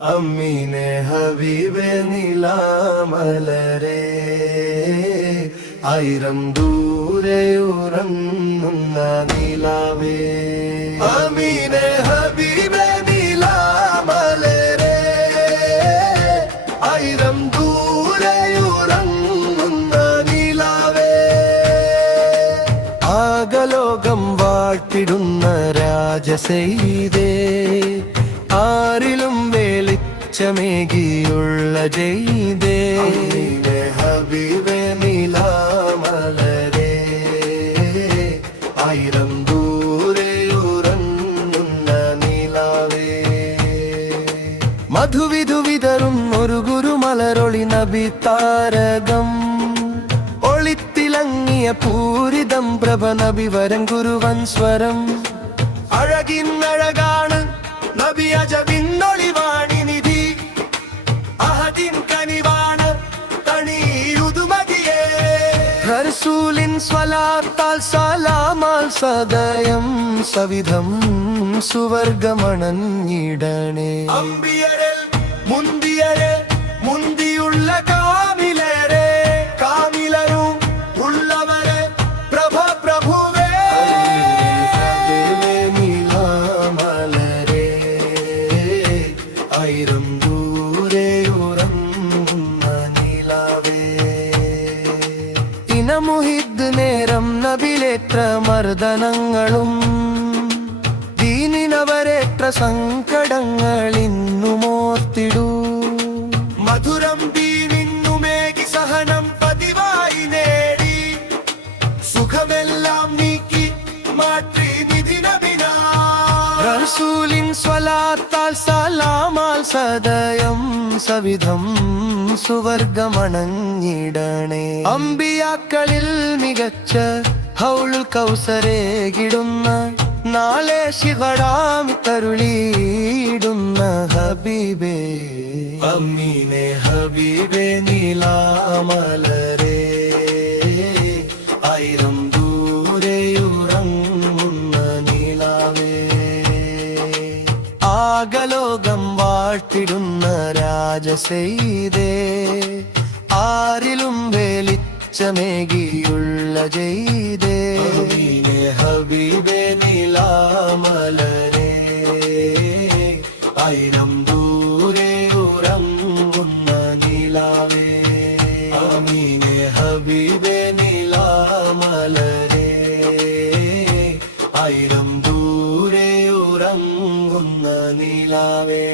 അമ്മീനെ ഹബീബെ നിലാമലരെ ആയിരം ദൂരെയുറങ്ങുന്ന നിലാവേ അമ്മീനെ ഹബീബെ നിലാമലരെ ആയിരം ദൂരെയുറങ്ങുന്ന നിലാവേ ആകലോകം വാട്ടിടുന്ന രാജസെയ്തേ ആരിലും വെളിച്ചമേകിയുള്ള ജയ്തേ ഹബീബെ നിലാമലരെ ആയിരം ദൂരെയുറങ്ങുന്ന നിലാവേ മധുവിധു വിതറും ഒരു ഗുരുമലരൊളി നബി താരകം ഒളിത്തിളങ്ങിയ പൂരിതം പ്രഭ നബി വരം ഗുരുവൻ സ്വരം അഴകിന്നഴകാണ് നബി അജബിന്നൊളിവാണി നിധി അഹദിൻ കനിവാണ് തണിയുതുമതിയേ റസൂലിൻ സ്വലാത്താൽ സലാമാൽ സദയം സവിധം സുവർഗമണഞ്ഞിടണേ അമ്പിയരെ മുന്തിയരെ മുന്തിയുള്ള കാമിലരെ കാമിലരും ഉള്ളവരെ പ്രഭ പ്രഭുവേ ആയിരം ദൂരെയുറങ്ങുന്ന നിലാവേ ഇനമുഹിദ് നേരം നബിലേറ്റ മർദ്ദനങ്ങളും ദീനിനവരേറ്റ സങ്കടങ്ങളിന്നുമോർത്തിടൂ മധുരം ദീനിന്നുമേകി സഹനം പതിവായി നേടി സുഖമെല്ലാം നീക്കി മാറ്റി നിധി നബിനാ റസൂലിൻ സ്വലാത്താൽ സലാമാൽ സദയം സവിധം സുവർഗമണഞ്ഞിടണേ അമ്പിയാക്കളിൽ മികച്ച ഹൗലുൽ കൗസരേകിടുന്ന നാളെ ശിഖടാമി തരുളിയിടുന്ന ഹബീബേ അമ്മീനെ ഹബീബെ നീലാമലരെ ആയിരം ദൂരെയുറങ്ങുന്ന നിലാവേ ആകലോകം വാട്ടിടുന്ന രാജസെയ്തേ ആരിലും വെളിച്ചമേകിയുള്ള ജയ്തേ ഹബീബെ നിലാമലരെ ആയിരം ദൂരെയുറങ്ങുന്ന നിലാവേ അമീനെ ഹബീബെ നിലാമലരെ ആയിരം ദൂരെയുറങ്ങുന്ന നിലാവേ